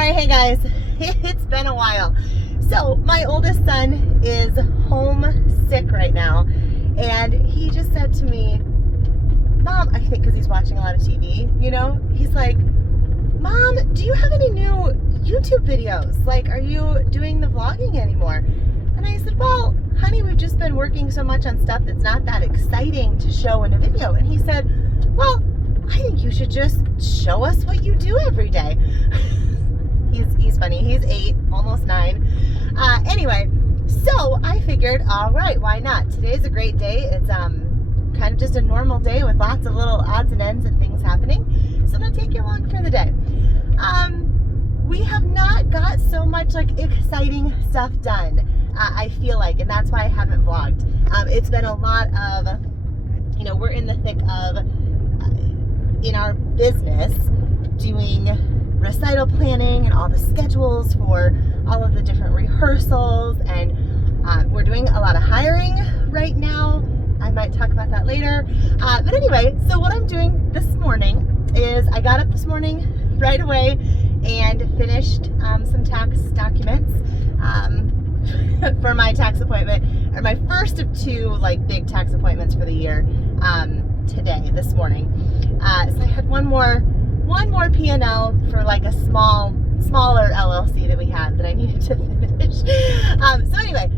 right, hey guys, it's been a while. So my oldest son is homesick right now, and he just said to me, Mom, I think because he's watching a lot of TV, he's like, Mom, do you have any new YouTube videos? Like, are you doing the vlogging anymore? And I said, well, honey, we've just been working so much on stuff that's not that exciting to show in a video. And he said, well, I think you should just show us what you do every day. He's funny. He's 8, almost 9. Anyway, so I figured, all right, why not? Today's a great day. It's kind of just a normal day with lots of little odds and ends and things happening. So I'm gonna take you along for the day. We have not got so much like exciting stuff done. I feel like, and that's why I haven't vlogged. It's been a lot of, we're in the thick of, in our business, doing recital planning and all the schedules for all of the different rehearsals, and we're doing a lot of hiring right now. I might talk about that later. But anyway, so what I'm doing this morning is I got up this morning right away and finished some tax documents for my tax appointment, or my first of 2 like big tax appointments for the year today, this morning. So I had one more P&L for like a smaller LLC that we had that I needed to finish. So anyway,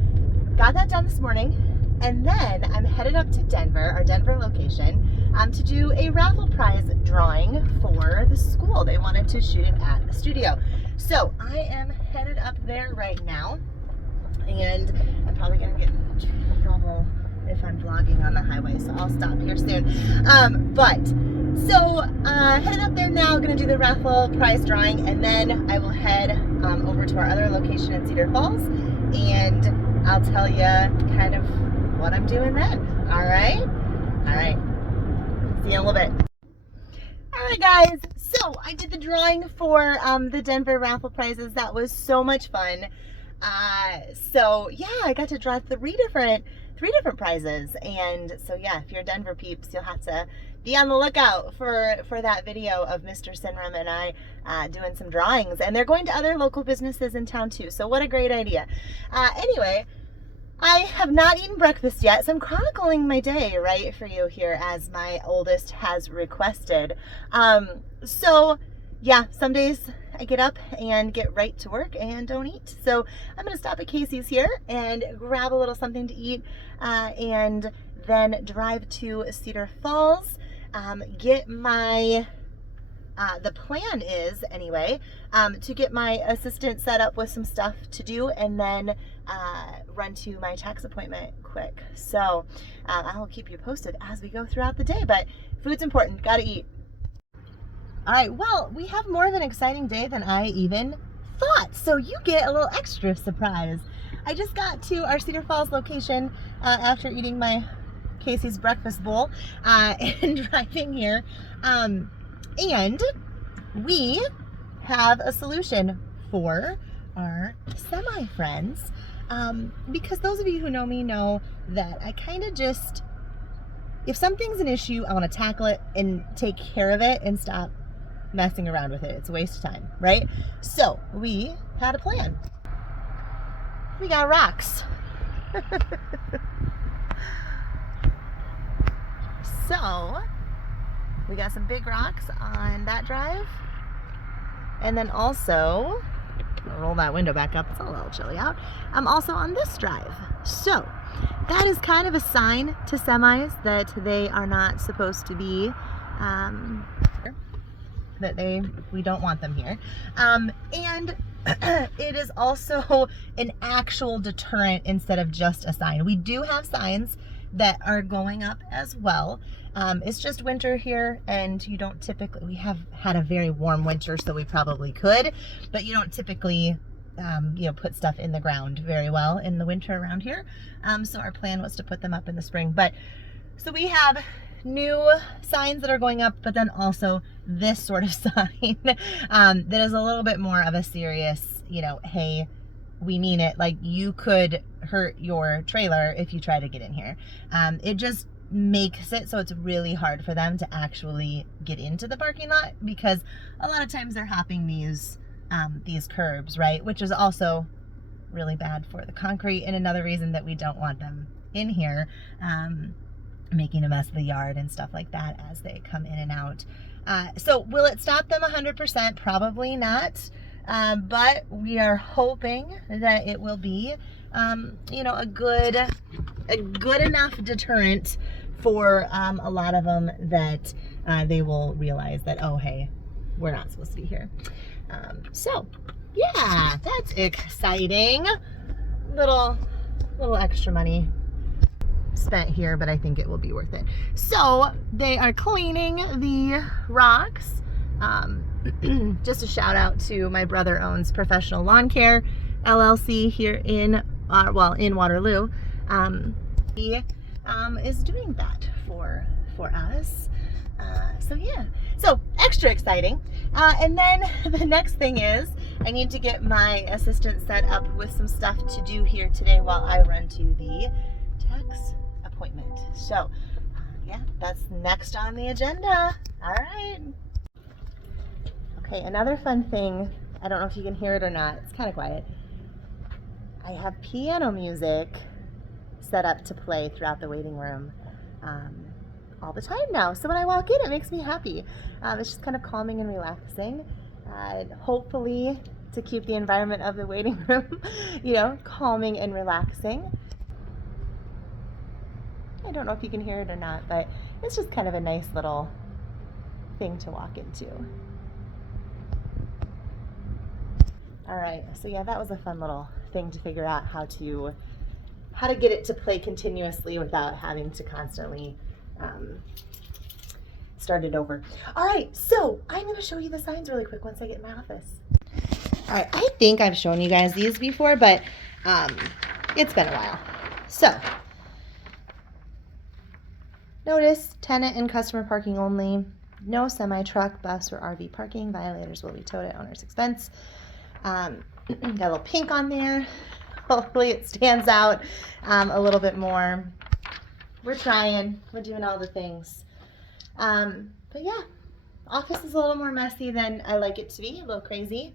got that done this morning, and then I'm headed up to Denver, our Denver location, to do a raffle prize drawing for the school. They wanted to shoot it at the studio. So I am headed up there right now, and I'm probably gonna get in trouble if I'm vlogging on the highway, so I'll stop here soon. So headed up there now, gonna do the raffle prize drawing, and then I will head over to our other location in Cedar Falls, and I'll tell you kind of what I'm doing then. All right. See you in a little bit. All right, guys. So I did the drawing for the Denver raffle prizes. That was so much fun. So yeah, I got to draw 3 different prizes, and so yeah, if you're Denver peeps, you'll have to be on the lookout for that video of Mr. Sinram and I doing some drawings, and they're going to other local businesses in town too. So what a great idea. Anyway, I have not eaten breakfast yet, so I'm chronicling my day right for you here as my oldest has requested. So yeah, some days I get up and get right to work and don't eat. So I'm gonna stop at Casey's here and grab a little something to eat, and then drive to Cedar Falls, get my, the plan is anyway, to get my assistant set up with some stuff to do, and then run to my tax appointment quick. So I will keep you posted as we go throughout the day, but food's important, gotta eat. All right, well, we have more of an exciting day than I even thought, so you get a little extra surprise. I just got to our Cedar Falls location after eating my Casey's breakfast bowl and driving here, and we have a solution for our semi-friends, because those of you who know me know that I kind of just, if something's an issue, I want to tackle it and take care of it and stop messing around with it. It's a waste of time, right? So we had a plan. We got rocks. So we got some big rocks on that drive, and then also, I'll roll that window back up, it's a little chilly out, I'm also on this drive. So that is kind of a sign to semis that they are not supposed to be we don't want them here, and it is also an actual deterrent instead of just a sign. We do have signs that are going up as well. It's just winter here, and you don't typically, we have had a very warm winter, so we probably could, but you don't typically put stuff in the ground very well in the winter around here. So our plan was to put them up in the spring. But so we have new signs that are going up, but then also this sort of sign that is a little bit more of a serious, hey, we mean it, like you could hurt your trailer if you try to get in here. It just makes it so it's really hard for them to actually get into the parking lot, because a lot of times they're hopping these these curbs, right? Which is also really bad for the concrete, and another reason that we don't want them in here, making a mess of the yard and stuff like that as they come in and out. So will it stop them 100%? Probably not. But we are hoping that it will be, a good enough deterrent for a lot of them that they will realize that, oh, hey, we're not supposed to be here. So yeah, that's exciting. Little extra money spent here, but I think it will be worth it. So they are cleaning the rocks. Just a shout out to my brother owns Professional Lawn Care LLC here in Waterloo. He is doing that for us. So yeah, so extra exciting. And then the next thing is I need to get my assistant set up with some stuff to do here today while I run to the tax appointment. So yeah, that's next on the agenda. All right. Okay, another fun thing, I don't know if you can hear it or not, it's kind of quiet. I have piano music set up to play throughout the waiting room all the time now. So when I walk in, it makes me happy. It's just kind of calming and relaxing. Hopefully to keep the environment of the waiting room, calming and relaxing. I don't know if you can hear it or not, but it's just kind of a nice little thing to walk into. All right, so yeah, that was a fun little thing to figure out how to get it to play continuously without having to constantly start it over. All right, so I'm going to show you the signs really quick once I get in my office. All right, I think I've shown you guys these before, but it's been a while. So, notice tenant and customer parking only. No semi-truck, bus, or RV parking. Violators will be towed at owner's expense. Got a little pink on there. Hopefully it stands out a little bit more. We're trying. We're doing all the things. But yeah, office is a little more messy than I like it to be. A little crazy.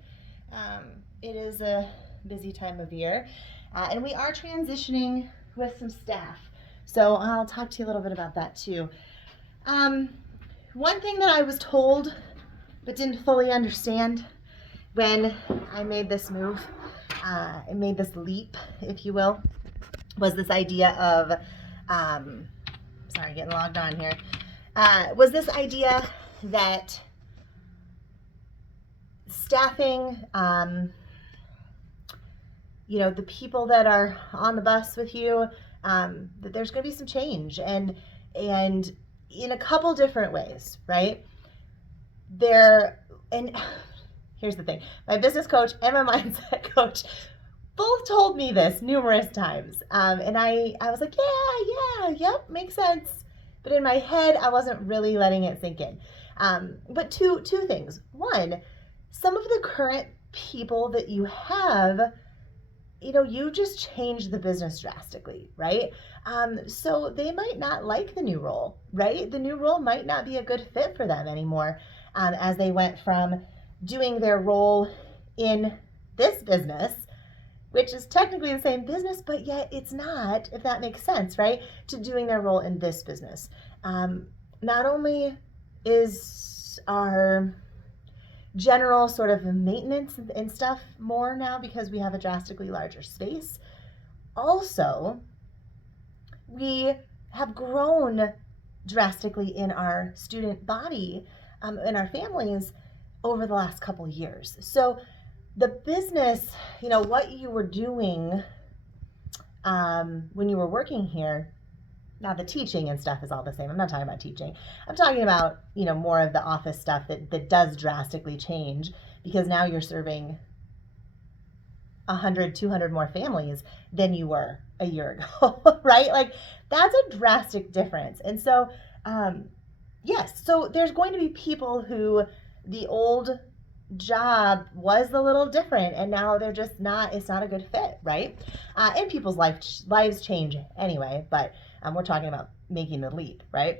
It is a busy time of year. And we are transitioning with some staff. So I'll talk to you a little bit about that too. One thing that I was told but didn't fully understand when I made this move, I made this leap, if you will, was this idea of, sorry, getting logged on here, was this idea that staffing, the people that are on the bus with you, that there's going to be some change, and in a couple different ways, right? Here's the thing. My business coach and my mindset coach both told me this numerous times. And I was like, yep, makes sense. But in my head, I wasn't really letting it sink in. But two things. One, some of the current people that you have, you just changed the business drastically, right? So they might not like the new role, right? The new role might not be a good fit for them anymore, as they went from doing their role in this business, which is technically the same business, but yet it's not, if that makes sense, right? To doing their role in this business. Not only is our general sort of maintenance and stuff more now because we have a drastically larger space, also we have grown drastically in our student body, in our families over the last couple years. So the business, what you were doing when you were working here, now the teaching and stuff is all the same. I'm not talking about teaching. I'm talking about, more of the office stuff that does drastically change, because now you're serving 100, 200 more families than you were a year ago, right? Like, that's a drastic difference. And so, yes, so there's going to be people who the old job was a little different, and now they're just not, it's not a good fit, right? And people's lives change anyway, but we're talking about making the leap, right?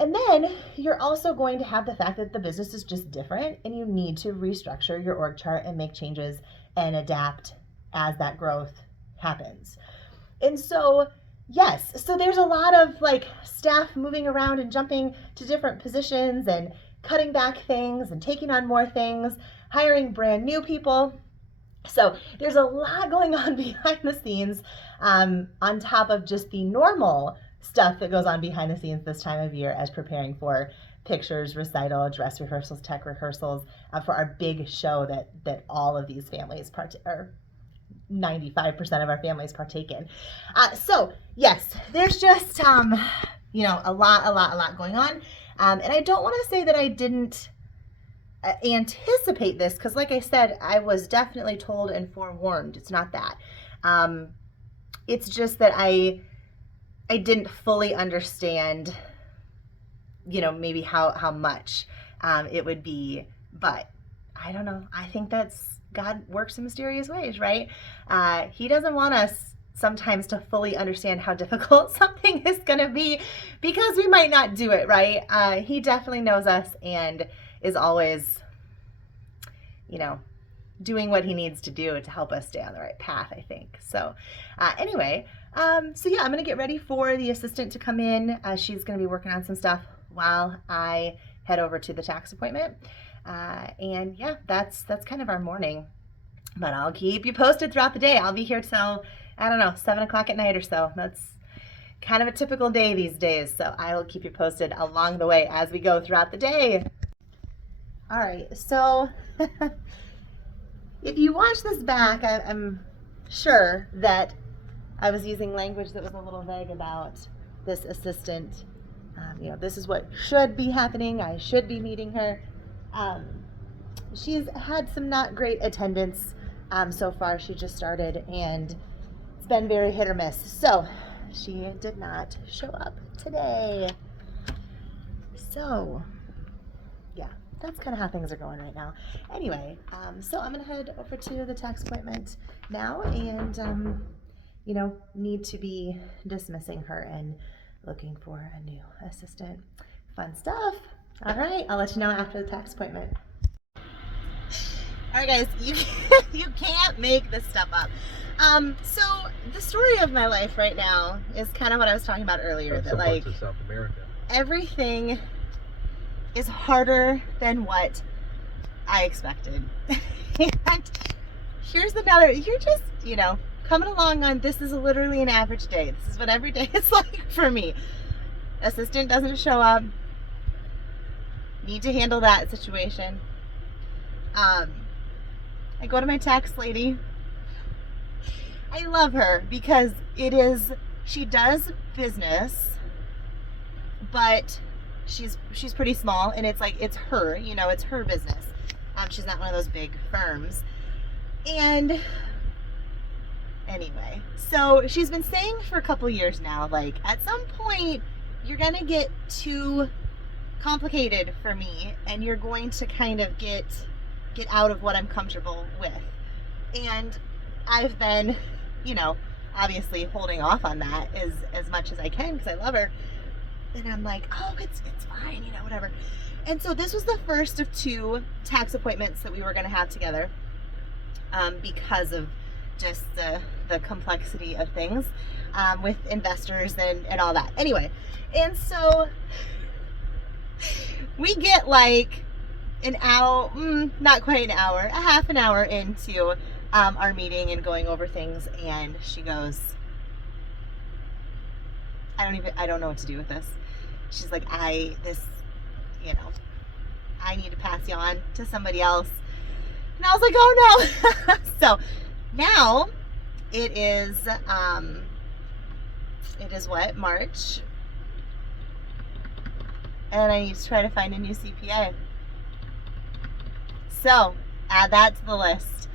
And then you're also going to have the fact that the business is just different and you need to restructure your org chart and make changes and adapt as that growth happens. And so, yes, so there's a lot of like staff moving around and jumping to different positions and cutting back things and taking on more things, hiring brand new people. So there's a lot going on behind the scenes, on top of just the normal stuff that goes on behind the scenes this time of year as preparing for pictures, recital, dress rehearsals, tech rehearsals, for our big show that all of these families or 95% of our families partake in. So yes, there's just a lot going on, and I don't want to say that I didn't anticipate this, because like I said, I was definitely told and forewarned. It's not that. It's just that I didn't fully understand, maybe how much it would be. But I don't know. I think that's God works in mysterious ways, right? He doesn't want us sometimes to fully understand how difficult something is going to be, because we might not do it, right? He definitely knows us and is always, doing what he needs to do to help us stay on the right path, I think. So anyway, I'm going to get ready for the assistant to come in. She's going to be working on some stuff while I head over to the tax appointment. And yeah, that's kind of our morning. But I'll keep you posted throughout the day. I'll be here till, 7 o'clock at night or so. That's kind of a typical day these days. So I will keep you posted along the way as we go throughout the day. All right, so if you watch this back, I'm sure that I was using language that was a little vague about this assistant. This is what should be happening. I should be meeting her. She's had some not great attendance so far. She just started, and it's been very hit or miss. So she did not show up today. So yeah, that's kind of how things are going right now. Anyway, so I'm going to head over to the tax appointment now, and, need to be dismissing her and looking for a new assistant. Fun stuff. All right, I'll let you know after the tax appointment. All right, guys, you can't make this stuff up. So the story of my life right now is kind of what I was talking about earlier. That like South America, everything is harder than what I expected. And here's another, you're just, coming along on, this is literally an average day. This is what every day is like for me. Assistant doesn't show up. Need to handle that situation. I go to my tax lady. I love her because she does business, but she's pretty small, and it's her, it's her business. She's not one of those big firms. And anyway, so she's been saying for a couple years now, like, at some point you're gonna get too complicated for me, and you're going to kind of get out of what I'm comfortable with. And I've been, obviously holding off on that as much as I can, because I love her. And I'm like, oh, it's fine, whatever. And so this was the first of 2 tax appointments that we were going to have together, because of just the complexity of things with investors and all that. Anyway, and so we get like an hour, not quite an hour, a half an hour into our meeting and going over things, and she goes, I don't know what to do with this. She's like, I need to pass you on to somebody else. And I was like, oh no. So now it is what, March? And I need to try to find a new CPA. So add that to the list.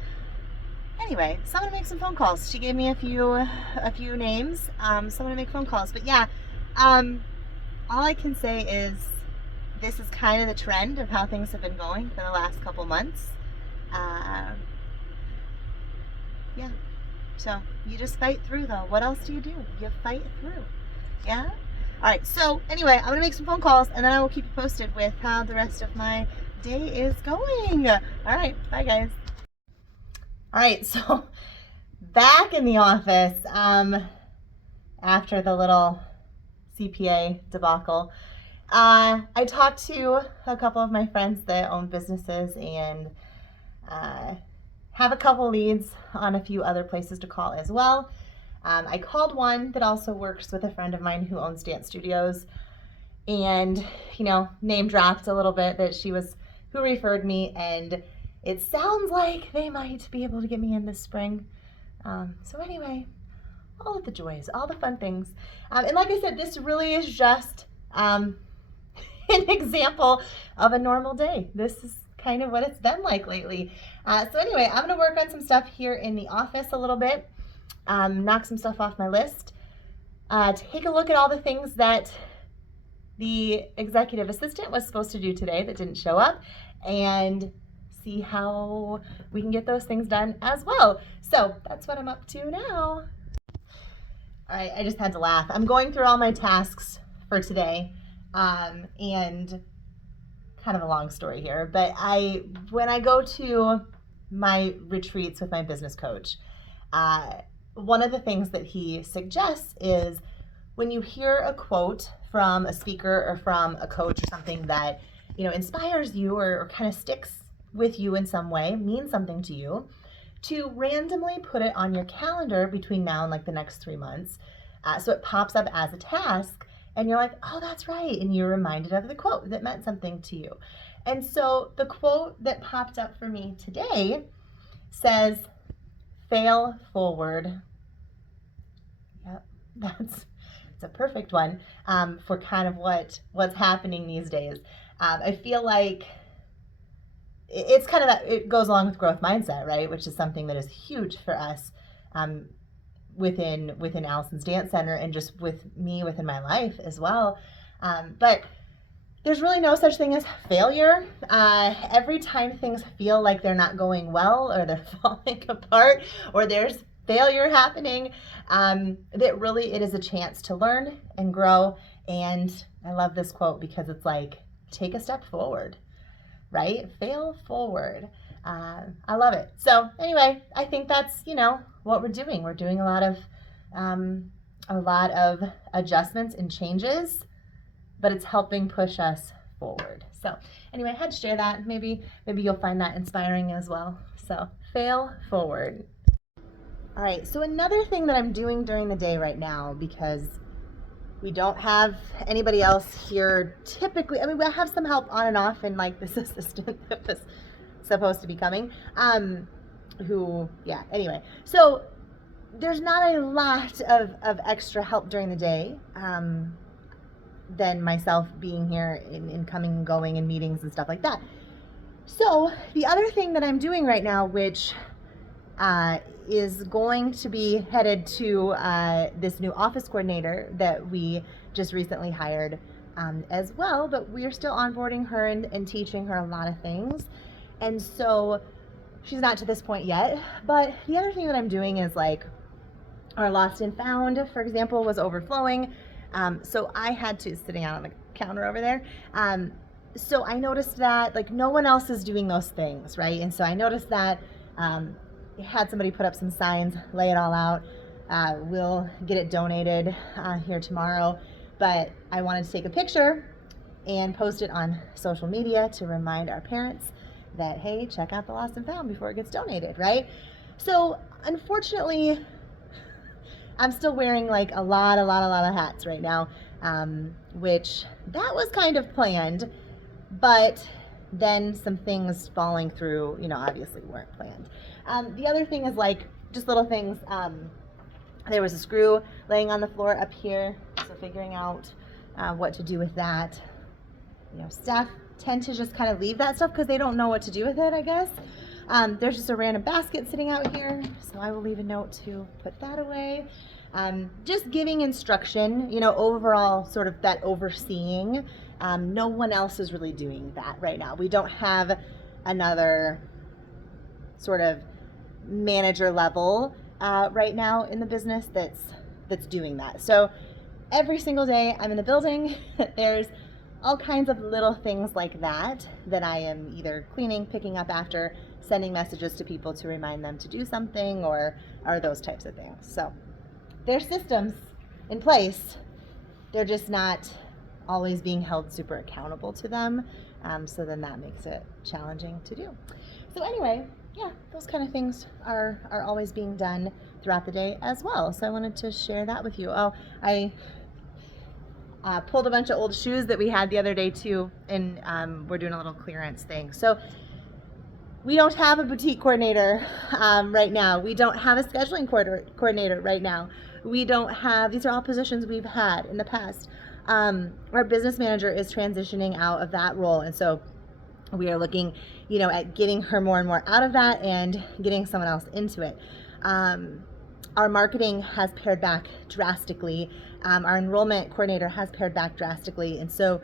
Anyway, so I'm gonna make some phone calls. She gave me a few names, so I'm gonna make phone calls. But yeah, all I can say is this is kind of the trend of how things have been going for the last couple months. Yeah, so you just fight through, though. What else do? You fight through. Yeah. right, so anyway, I'm gonna make some phone calls and then I will keep you posted with how the rest of my day is going. All right, bye guys. All right, so back in the office after the little CPA debacle. I talked to a couple of my friends that own businesses and have a couple leads on a few other places to call as well. I called one that also works with a friend of mine who owns dance studios, and name dropped a little bit that she was who referred me, and it sounds like they might be able to get me in this spring. So anyway, all of the joys, all the fun things, and like I said, this really is just an example of a normal day. This is kind of what it's been like lately. So anyway, I'm gonna work on some stuff here in the office a little bit, knock some stuff off my list, take a look at all the things that the executive assistant was supposed to do today that didn't show up, and see how we can get those things done as well. So that's what I'm up to now. All right, I just had to laugh. I'm going through all my tasks for today, and kind of a long story here, but when I go to my retreats with my business coach, one of the things that he suggests is when you hear a quote from a speaker or from a coach or something that inspires you or kind of sticks with you in some way, means something to you, to randomly put it on your calendar between now and like the next 3 months, so it pops up as a task and you're like, oh, that's right, and you're reminded of the quote that meant something to you. And so the quote that popped up for me today says, fail forward. Yep, it's a perfect one for kind of what's happening these days. I feel like it's kind of that, it goes along with growth mindset, right? Which is something that is huge for us within Allison's Dance Center, and just with me within my life as well. But there's really no such thing as failure. Every time things feel like they're not going well, or they're falling apart, or there's failure happening, that really it is a chance to learn and grow. And I love this quote because it's like, take a step forward, right? Fail forward. I love it. So anyway, I think that's what we're doing. We're doing a lot of adjustments and changes, but it's helping push us forward. So anyway, I had to share that. Maybe you'll find that inspiring as well. So fail forward. All right, so another thing that I'm doing during the day right now, because we don't have anybody else here typically. I mean, we have some help on and off, and like this assistant that was supposed to be coming, anyway. So there's not a lot of extra help during the day than myself being here in coming and going and meetings and stuff like that. So the other thing that I'm doing right now, which is going to be headed to this new office coordinator that we just recently hired as well, but we are still onboarding her and teaching her a lot of things. And so she's not to this point yet. But the other thing that I'm doing is like our lost and found, for example, was overflowing. So I had to, sitting out on the counter over there. So I noticed that like no one else is doing those things, right? And so I noticed that had somebody put up some signs, lay it all out. We'll get it donated here tomorrow. But I wanted to take a picture and post it on social media to remind our parents that, hey, check out the lost and found before it gets donated, right? So unfortunately, I'm still wearing like a lot of hats right now, which that was kind of planned, but then some things falling through, obviously weren't planned. The other thing is like just little things. There was a screw laying on the floor up here, so figuring out what to do with that. Staff tend to just kind of leave that stuff because they don't know what to do with it, I guess. There's just a random basket sitting out here, so I will leave a note to put that away. Just giving instruction, overall sort of that overseeing. No one else is really doing that right now. We don't have another sort of manager level right now in the business that's doing that. So every single day I'm in the building, there's all kinds of little things like that that I am either cleaning, picking up after, sending messages to people to remind them to do something, or those types of things. So there's systems in place. They're just not always being held super accountable to them. So then that makes it challenging to do. So anyway, yeah, those kind of things are always being done throughout the day as well. So I wanted to share that with you. Oh, I pulled a bunch of old shoes that we had the other day too, and we're doing a little clearance thing. So we don't have a boutique coordinator right now. We don't have a scheduling coordinator right now. We don't have, these are all positions we've had in the past. Our business manager is transitioning out of that role, and so we are looking, at getting her more and more out of that and getting someone else into it. Our marketing has pared back drastically. Our enrollment coordinator has pared back drastically. And so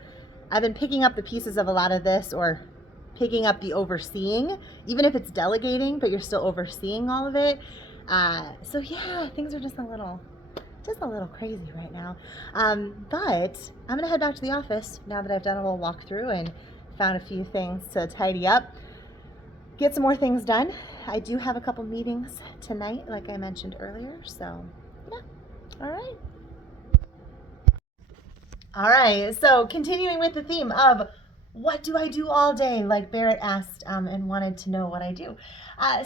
I've been picking up the pieces of a lot of this, or picking up the overseeing, even if it's delegating, but you're still overseeing all of it. So yeah, things are just a little crazy right now. But I'm gonna head back to the office now that I've done a little walkthrough and found a few things to tidy up, get some more things done. I do have a couple meetings tonight, like I mentioned earlier, so yeah. All right, so continuing with the theme of what do I do all day, like Barrett asked and wanted to know what I do.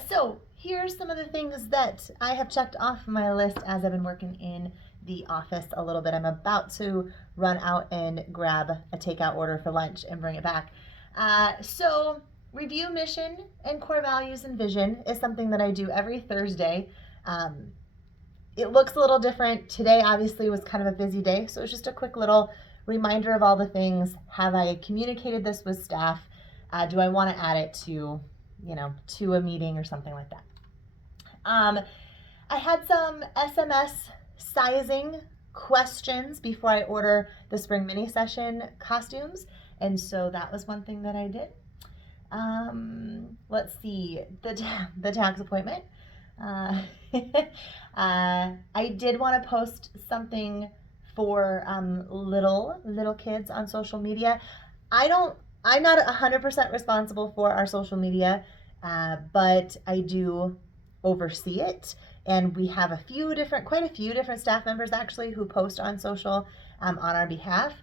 So here's some of the things that I have checked off my list as I've been working in the office a little bit. I'm about to run out and grab a takeout order for lunch and bring it back. So review mission and core values and vision is something that I do every Thursday. It looks a little different. Today obviously was kind of a busy day, so it's just a quick little reminder of all the things. Have I communicated this with staff? Do I want to add it to, to a meeting or something like that? I had some SMS sizing questions before I order the spring mini session costumes, and so that was one thing that I did. Let's see, the tax appointment. I did want to post something for little kids on social media. I'm not 100% responsible for our social media, but I do oversee it, and we have quite a few different staff members actually who post on social on our behalf.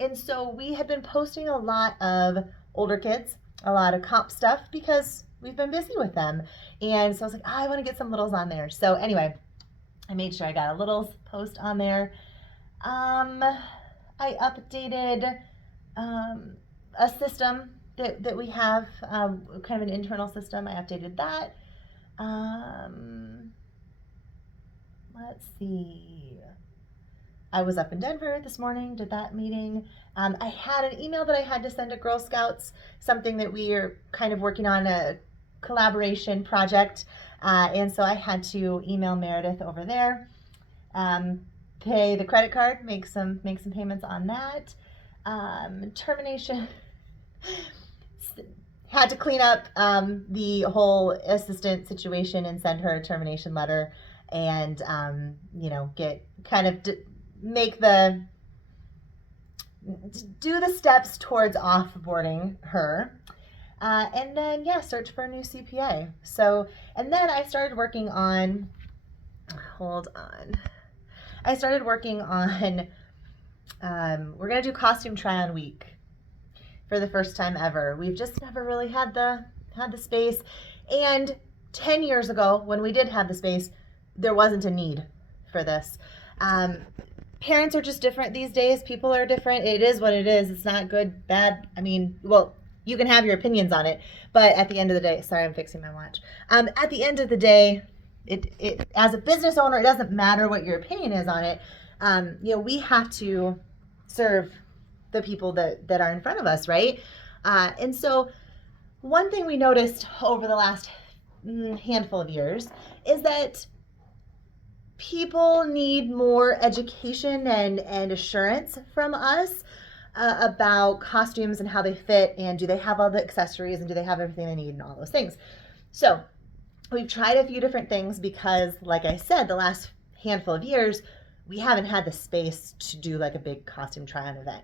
And so we had been posting a lot of older kids, a lot of comp stuff, because we've been busy with them. And so I was like, I want to get some littles on there. So anyway, I made sure I got a littles post on there. I updated a system that we have, kind of an internal system. I updated that. Let's see. I was up in Denver this morning, did that meeting. I had an email that I had to send to Girl Scouts, something that we are kind of working on, a collaboration project. And so I had to email Meredith over there, pay the credit card, make some payments on that. Termination. Had to clean up the whole assistant situation and send her a termination letter, and get kind of do the steps towards offboarding her, and then search for a new CPA. So, and then I started working on. I started working on. We're gonna do costume try-on week for the first time ever. We've just never really had the space, and 10 years ago when we did have the space, there wasn't a need for this. Parents are just different these days. People are different. It is what it is. It's not good, bad. I mean, well, you can have your opinions on it, but at the end of the day, sorry, I'm fixing my watch. At the end of the day, it as a business owner, it doesn't matter what your opinion is on it. We have to serve the people that are in front of us, right? And so one thing we noticed over the last handful of years is that people need more education and assurance from us about costumes and how they fit, and do they have all the accessories, and do they have everything they need, and all those things. So we've tried a few different things because, like I said, the last handful of years, we haven't had the space to do like a big costume try-on event.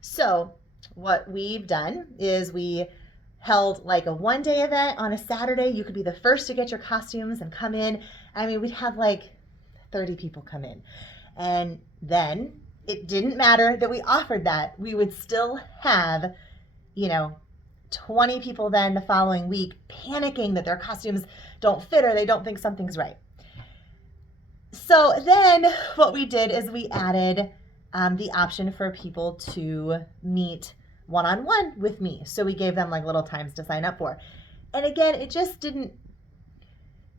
So what we've done is we held like a one-day event on a Saturday. You could be the first to get your costumes and come in. I mean, we'd have like 30 people come in. And then it didn't matter that we offered that. We would still have, 20 people then the following week panicking that their costumes don't fit or they don't think something's right. So then what we did is we added the option for people to meet one-on-one with me. So we gave them like little times to sign up for. And again, it just didn't,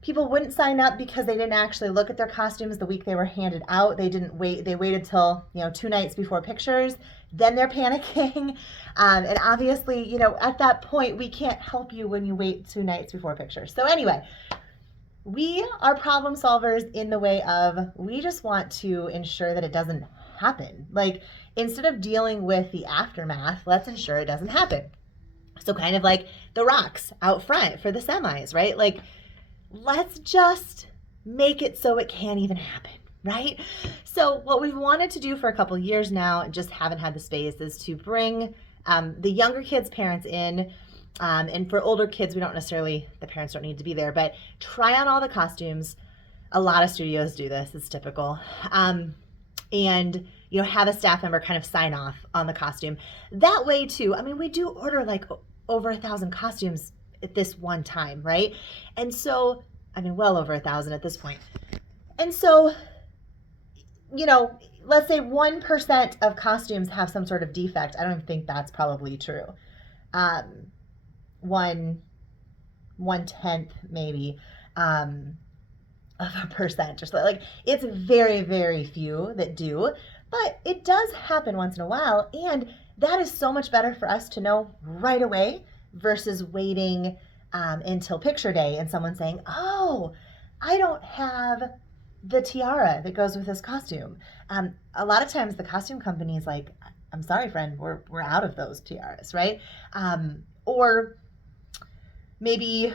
people wouldn't sign up because they didn't actually look at their costumes the week they were handed out. They didn't wait. They waited till, 2 nights before pictures. Then they're panicking. And obviously, at that point, we can't help you when you wait 2 nights before pictures. So anyway, we are problem solvers in the way of, we just want to ensure that it doesn't happen. Like, instead of dealing with the aftermath, let's ensure it doesn't happen. So kind of like the rocks out front for the semis, right? Like, let's just make it so it can't even happen, right? So what we've wanted to do for a couple of years now, and just haven't had the space, is to bring the younger kids' parents in. And for older kids, we don't necessarily, the parents don't need to be there, but try on all the costumes. A lot of studios do this, it's typical. And have a staff member kind of sign off on the costume. That way too, I mean, we do order like over 1,000 costumes at this one time, right? And so, I mean, well over 1,000 at this point. And so, let's say 1% of costumes have some sort of defect. I don't think that's probably true. 1/10 maybe of a percent or so. Like, it's very, very few that do, but it does happen once in a while. And that is so much better for us to know right away versus waiting until picture day and someone saying, oh, I don't have the tiara that goes with this costume. A lot of times the costume company is like, I'm sorry, friend, we're out of those tiaras, right? Or maybe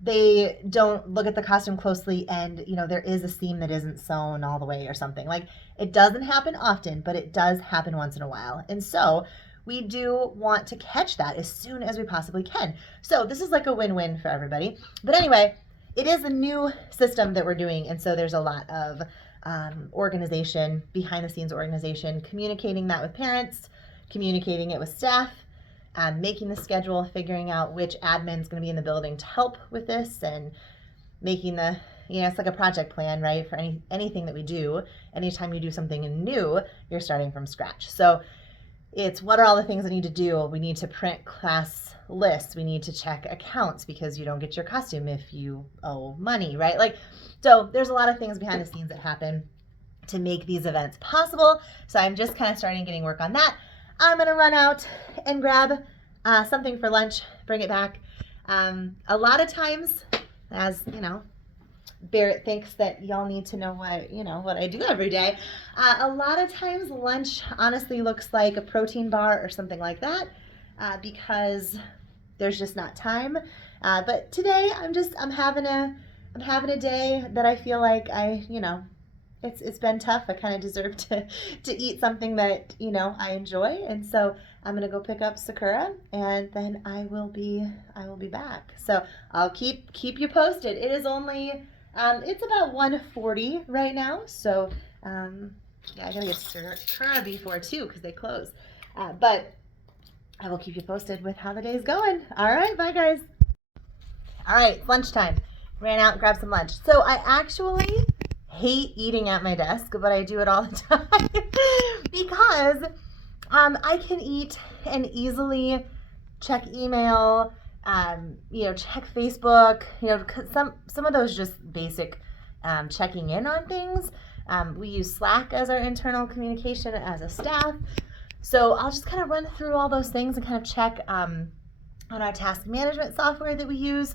they don't look at the costume closely and, there is a seam that isn't sewn all the way or something. Like, it doesn't happen often, but it does happen once in a while. And so we do want to catch that as soon as we possibly can. So this is like a win-win for everybody. But anyway, it is a new system that we're doing. And so there's a lot of organization, behind the scenes organization, communicating that with parents, communicating it with staff, making the schedule, figuring out which admin's going to be in the building to help with this, and making the, it's like a project plan, right? For anything that we do, anytime you do something new, you're starting from scratch. So it's, what are all the things I need to do? We need to print class lists. We need to check accounts because you don't get your costume if you owe money, right? Like, so there's a lot of things behind the scenes that happen to make these events possible. So I'm just kind of starting getting work on that. I'm going to run out and grab something for lunch, bring it back. A lot of times, as Barrett thinks that y'all need to know what I do every day. A lot of times lunch honestly looks like a protein bar or something like that, because there's just not time. But today I'm having a day that I feel like it's been tough. I kind of deserve to eat something that I enjoy, and so I'm gonna go pick up Sakura, and then I will be back. So I'll keep you posted. It is only it's about 1:40 right now, so I gotta get Sakura before 2 because they close. But I will keep you posted with how the day's going. All right, bye guys. All right, lunchtime. Ran out and grabbed some lunch. So I actually hate eating at my desk, but I do it all the time because I can eat and easily check email, check Facebook, some of those just basic checking in on things. We use Slack as our internal communication as a staff. So I'll just kind of run through all those things and kind of check on our task management software that we use.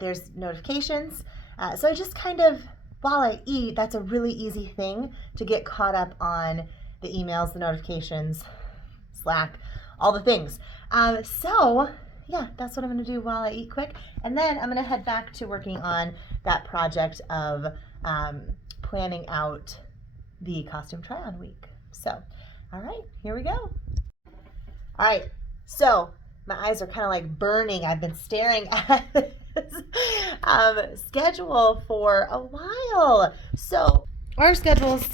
There's notifications. So I just kind of, while I eat, that's a really easy thing to get caught up on the emails, the notifications, Slack, all the things. So yeah, that's what I'm going to do while I eat quick. And then I'm going to head back to working on that project of planning out the costume try-on week. So, all right, here we go. All right, so my eyes are kind of like burning. I've been staring at this schedule for a while. So our schedules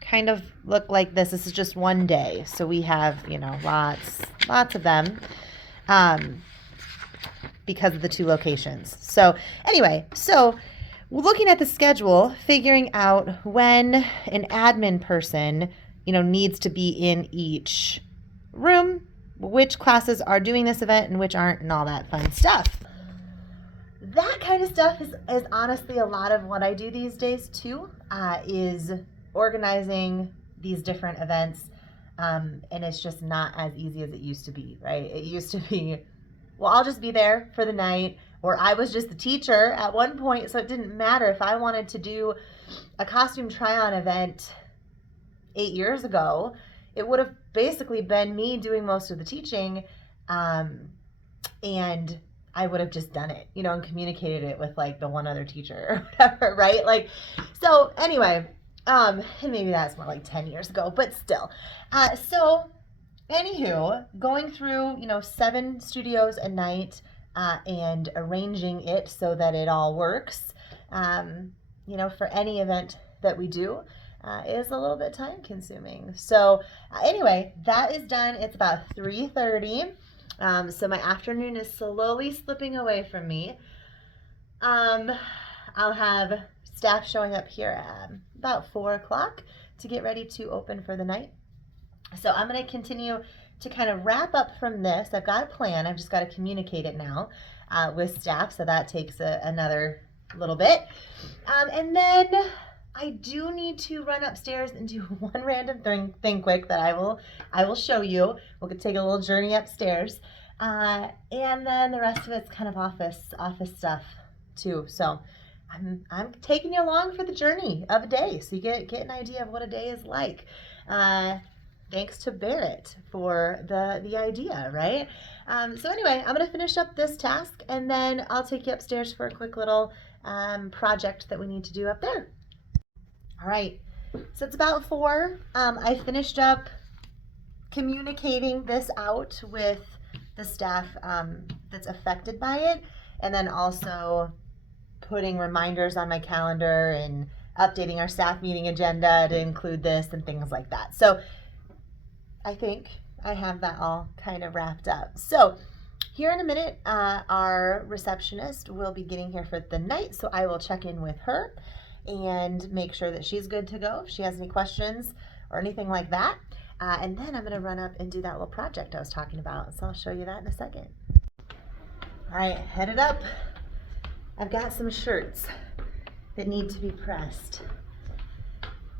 kind of look like this. This is just one day. So we have, lots of them because of the 2 locations. So anyway, looking at the schedule, figuring out when an admin person, needs to be in each room, which classes are doing this event and which aren't, and all that fun stuff. That kind of stuff is honestly a lot of what I do these days too, is organizing these different events. And it's just not as easy as it used to be, right? It used to be, well, I'll just be there for the night, or I was just the teacher at one point, so it didn't matter if I wanted to do a costume try-on event 8 years ago. It would have basically been me doing most of the teaching, and I would have just done it, and communicated it with like the one other teacher or whatever, right? So anyway, and maybe that's more like 10 years ago, but still. So anywho, going through, 7 studios a night, and arranging it so that it all works, for any event that we do, is a little bit time consuming. So anyway, that is done. It's about 3:30. So my afternoon is slowly slipping away from me. I'll have staff showing up here at about 4 o'clock to get ready to open for the night. So I'm going to continue to kind of wrap up from this. I've got a plan. I've just got to communicate it now with staff. So that takes another little bit. And then I do need to run upstairs and do one random thing quick that I will show you. We'll take a little journey upstairs. And then the rest of it's kind of office stuff too. So I'm taking you along for the journey of a day, so you get an idea of what a day is like. Thanks to Barrett for the idea, right? So anyway, I'm gonna finish up this task, and then I'll take you upstairs for a quick little project that we need to do up there. All right, so it's about 4. I finished up communicating this out with the staff that's affected by it, and then also putting reminders on my calendar and updating our staff meeting agenda to include this and things like that. So I think I have that all kind of wrapped up. So here in a minute, our receptionist will be getting here for the night, so I will check in with her and make sure that she's good to go if she has any questions or anything like that. And then I'm going to run up and do that little project I was talking about. So I'll show you that in a second. All right, headed up. I've got some shirts that need to be pressed.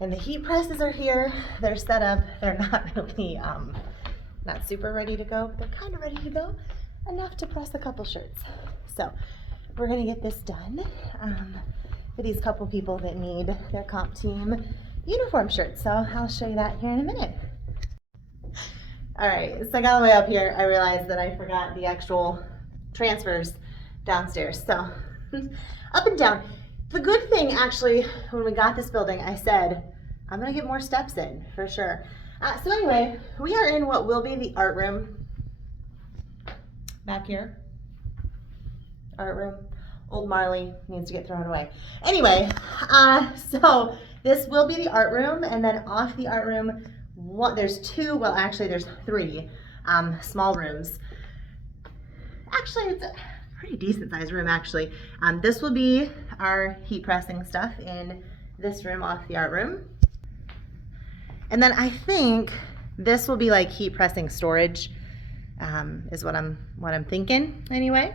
And the heat presses are here. They're set up. They're not really, not super ready to go, but they're kind of ready to go. Enough to press a couple shirts. So we're going to get this done for these couple people that need their comp team uniform shirts. So I'll show you that here in a minute. All right, so I got all the way up here. I realized that I forgot the actual transfers downstairs. So up and down. The good thing, actually, when we got this building, I said, I'm gonna get more steps in, for sure. So anyway, we are in what will be the art room. Back here. Art room. Old Marley needs to get thrown away. Anyway, so this will be the art room, and then off the art room, there's 2, well actually there's 3 small rooms. Actually, it's a pretty decent sized room actually. This will be our heat pressing stuff in this room off the art room. And then I think this will be like heat pressing storage, is what I'm thinking anyway.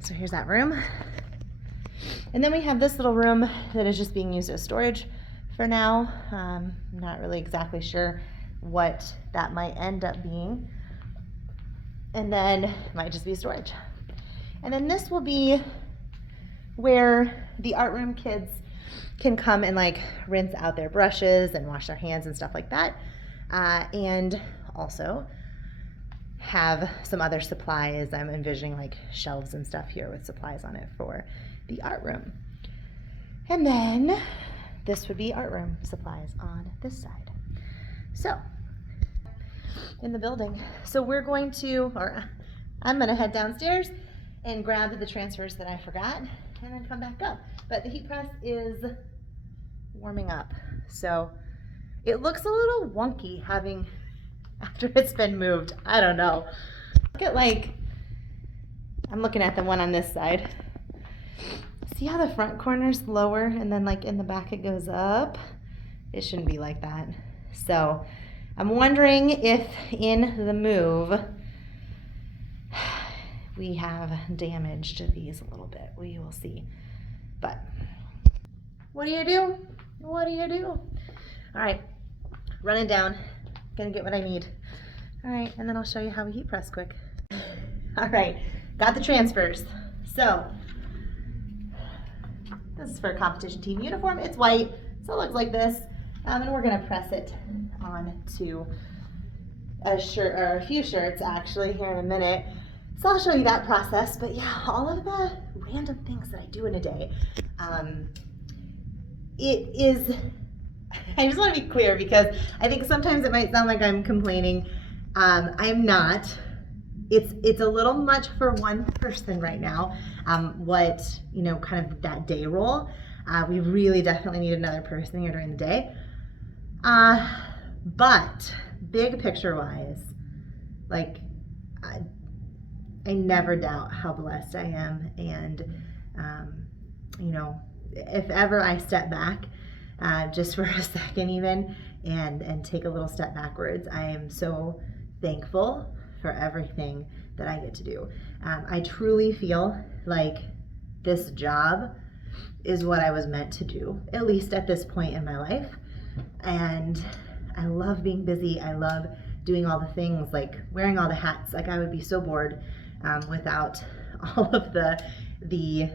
So here's that room. And then we have this little room that is just being used as storage for now. I'm not really exactly sure what that might end up being. And then it might just be storage. And then this will be where the art room kids can come and like rinse out their brushes and wash their hands and stuff like that. And also have some other supplies. I'm envisioning like shelves and stuff here with supplies on it for the art room. And then this would be art room supplies on this side. So, in the building. So I'm gonna head downstairs and grab the transfers that I forgot and then come back up. But the heat press is warming up. So it looks a little wonky after it's been moved. I don't know. Look at I'm looking at the one on this side. See how the front corner's lower and then in the back it goes up? It shouldn't be like that. So I'm wondering if in the move we have damaged these a little bit. We will see. But what do you do? What do you do? All right, running down, gonna get what I need. All right, and then I'll show you how we heat press quick. All right, got the transfers. So this is for a competition team uniform. It's white, so it looks like this. And we're gonna press it onto a shirt, or a few shirts actually, here in a minute. So I'll show you that process, but yeah, all of the random things that I do in a day. I just want to be clear because I think sometimes it might sound like I'm complaining. I'm not. It's a little much for one person right now. Kind of that day roll. We really definitely need another person here during the day. But big picture wise, I never doubt how blessed I am, and if ever I step back just for a second even and take a little step backwards, I am so thankful for everything that I get to do. I truly feel like this job is what I was meant to do, at least at this point in my life. And I love being busy. I love doing all the things, like wearing all the hats. I would be so bored without all of the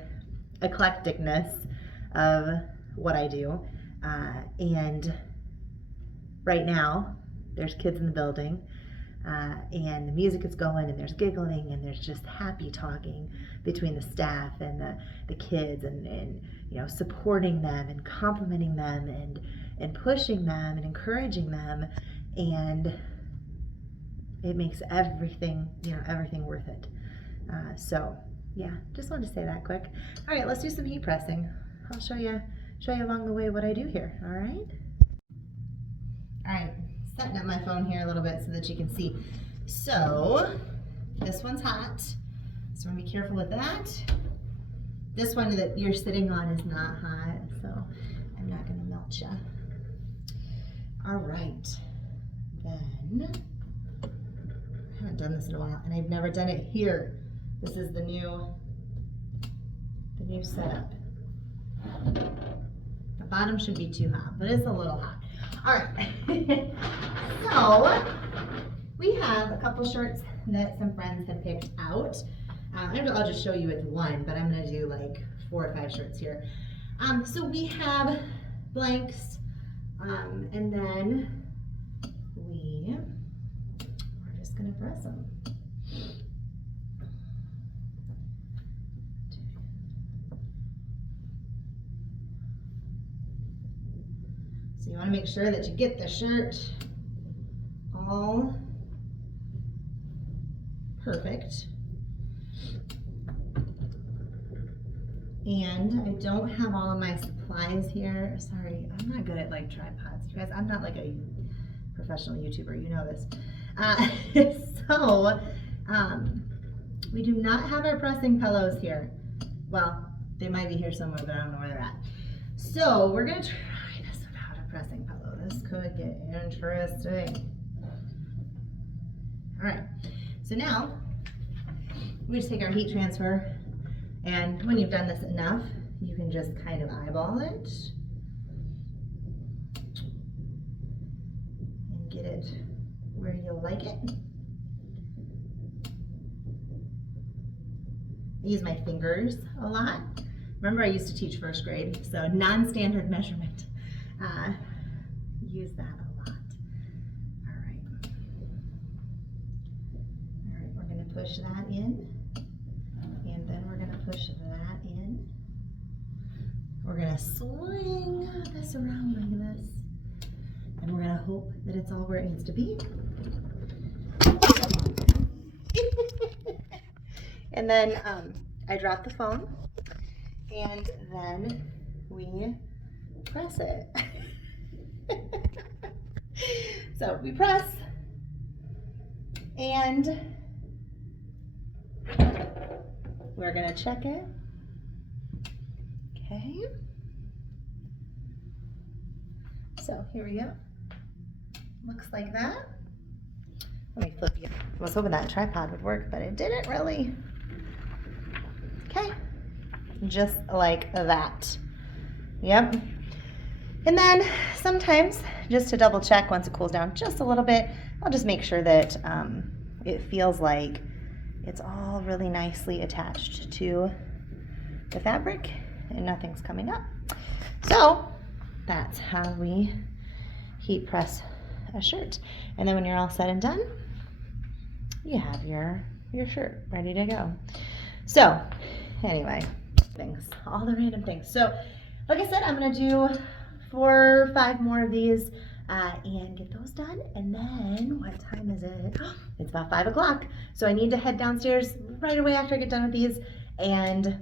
eclecticness of what I do. And right now, there's kids in the building, and the music is going, and there's giggling, and there's just happy talking between the staff and the kids, and supporting them and complimenting them and pushing them and encouraging them, and it makes everything worth it. So yeah, just wanted to say that quick. All right, let's do some heat pressing. I'll show you along the way what I do here. All right, setting up my phone here a little bit so that you can see. So this one's hot, so I'm gonna be careful with that. This one that you're sitting on is not hot, so I'm not gonna melt you. All right, then I haven't done this in a while, and I've never done it here. This is the new setup. The bottom should be too hot, but it's a little hot. All right, so we have a couple shirts that some friends have picked out. I'll just show you with one, but I'm gonna do 4 or 5 shirts here. So we have blanks, and then we're just gonna press them. So you want to make sure that you get the shirt all perfect. And I don't have all of my supplies here. Sorry, I'm not good at tripods. You guys, I'm not a professional YouTuber, you know this. So we do not have our pressing pillows here. Well, they might be here somewhere, but I don't know where they're at. So we're gonna try this without a pressing pillow. This could get interesting. All right, so now we just take our heat transfer, and when you've done this enough, you can just kind of eyeball it and get it where you'll like it. I use my fingers a lot. Remember, I used to teach first grade, so non-standard measurement. Use that a lot. All right, we're gonna push that in, and then we're gonna push that in. We're gonna swing this around like this. And we're gonna hope that it's all where it needs to be. And then I drop the phone and then we press it. So we press and we're gonna check it. Okay. So here we go. Looks like that. Let me flip you. I was hoping that tripod would work, but it didn't really. Okay. Just like that. Yep. And then sometimes, just to double check once it cools down just a little bit, I'll just make sure that it feels like it's all really nicely attached to the fabric and nothing's coming up. So that's how we heat press a shirt. And then when you're all said and done, you have your shirt ready to go. So anyway, all the random things. So like I said, I'm gonna do 4 or 5 more of these and get those done. And then what time is it? It's about 5 o'clock. So I need to head downstairs right away after I get done with these and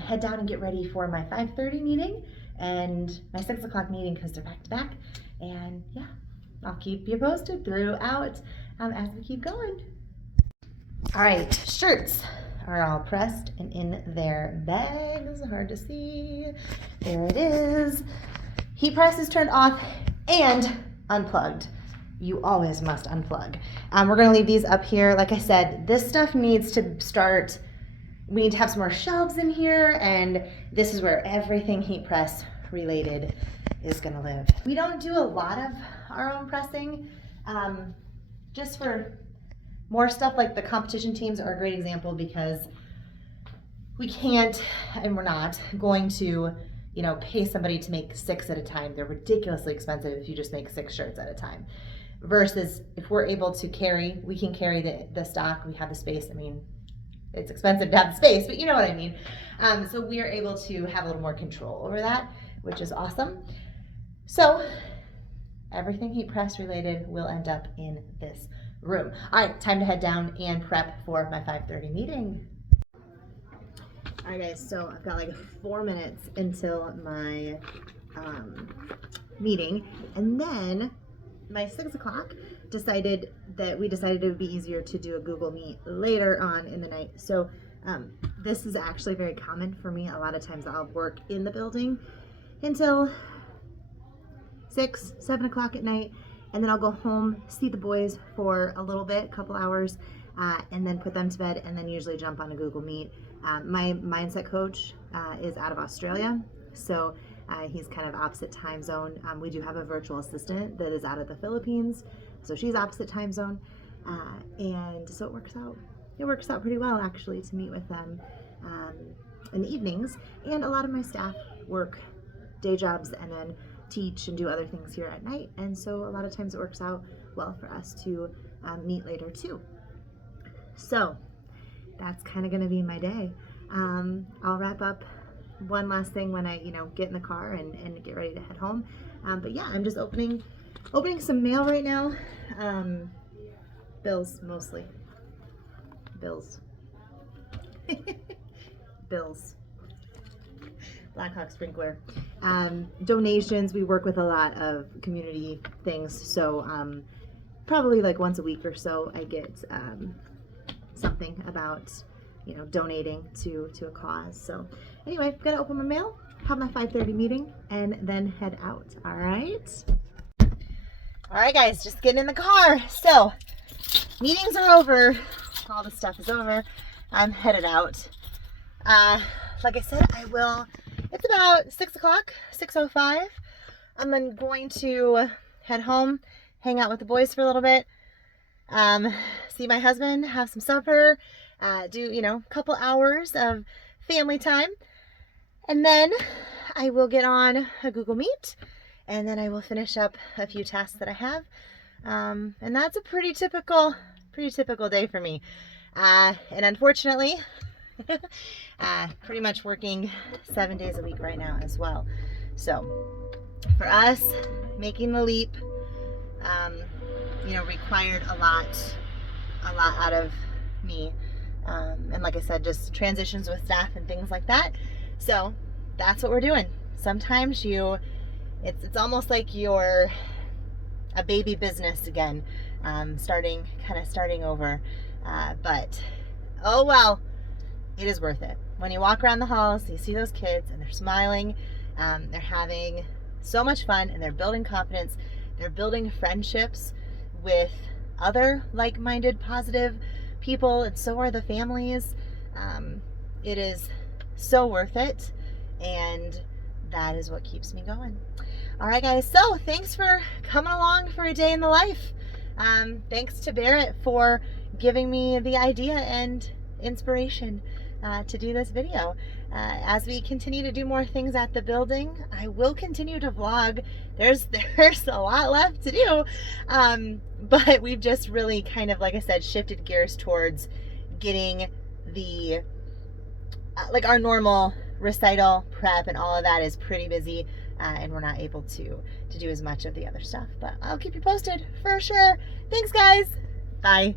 head down and get ready for my 5:30 meeting and my 6 o'clock meeting because they're back to back. And yeah, I'll keep you posted throughout as we keep going. All right, shirts are all pressed and in their bags. Hard to see. There it is. Heat press is turned off and unplugged. You always must unplug. We're gonna leave these up here. Like I said, this stuff needs to start. We need to have some more shelves in here, and this is where everything heat press related is gonna live. We don't do a lot of our own pressing, just for more stuff like the competition teams are a great example because we can't, and we're not going to, you know, pay somebody to make 6 at a time. They're ridiculously expensive if you just make 6 shirts at a time. Versus if we're able to carry, we can carry the stock, we have the space. I mean, it's expensive to have the space, but you know what I mean. So we are able to have a little more control over that, which is awesome. So everything heat press related will end up in this room. All right, time to head down and prep for my 5:30 meeting. All right, guys, so I've got like 4 minutes until my meeting, and then my 6 o'clock decided it would be easier to do a Google Meet later on in the night. So this is actually very common for me. A lot of times I'll work in the building until 6, 7 o'clock at night, and then I'll go home, see the boys for a little bit, a couple hours, and then put them to bed, and then usually jump on a Google Meet. My mindset coach is out of Australia, so he's kind of opposite time zone. We do have a virtual assistant that is out of the Philippines, so she's opposite time zone, and so it works out. It works out pretty well actually to meet with them in the evenings, and a lot of my staff work day jobs and then teach and do other things here at night, and so a lot of times it works out well for us to meet later too. So that's kind of going to be my day. I'll wrap up one last thing when I get in the car and get ready to head home, but yeah, I'm just opening some mail right now. Bills mostly. Bills. Blackhawk sprinkler. Donations. We work with a lot of community things, so probably like once a week or so I get something about donating to a cause. So anyway, I'm gonna open my mail, have my 5:30 meeting, and then head out. All right guys, just getting in the car. So meetings are over, all the stuff is over, I'm headed out. Like I said, it's about 6 o'clock, 6:05. I'm then going to head home, hang out with the boys for a little bit, see my husband, have some supper, do a couple hours of family time, and then I will get on a Google Meet, and then I will finish up a few tasks that I have, and that's a pretty typical day for me. And unfortunately, Pretty much working 7 days a week right now as well. So for us, making the leap, required a lot out of me. And like I said, just transitions with staff and things like that. So that's what we're doing. Sometimes it's almost like you're a baby business again, starting over. But oh well, it is worth it. When you walk around the halls, you see those kids and they're smiling, they're having so much fun, and they're building confidence. They're building friendships with other like-minded, positive people, and so are the families. It is so worth it, and that is what keeps me going. All right, guys, so thanks for coming along for a day in the life. Thanks to Barrett for giving me the idea and inspiration to do this video. As we continue to do more things at the building, I will continue to vlog. There's a lot left to do, but we've just really kind of, like I said, shifted gears towards getting the our normal recital prep, and all of that is pretty busy, and we're not able to do as much of the other stuff, but I'll keep you posted for sure. Thanks, guys. Bye.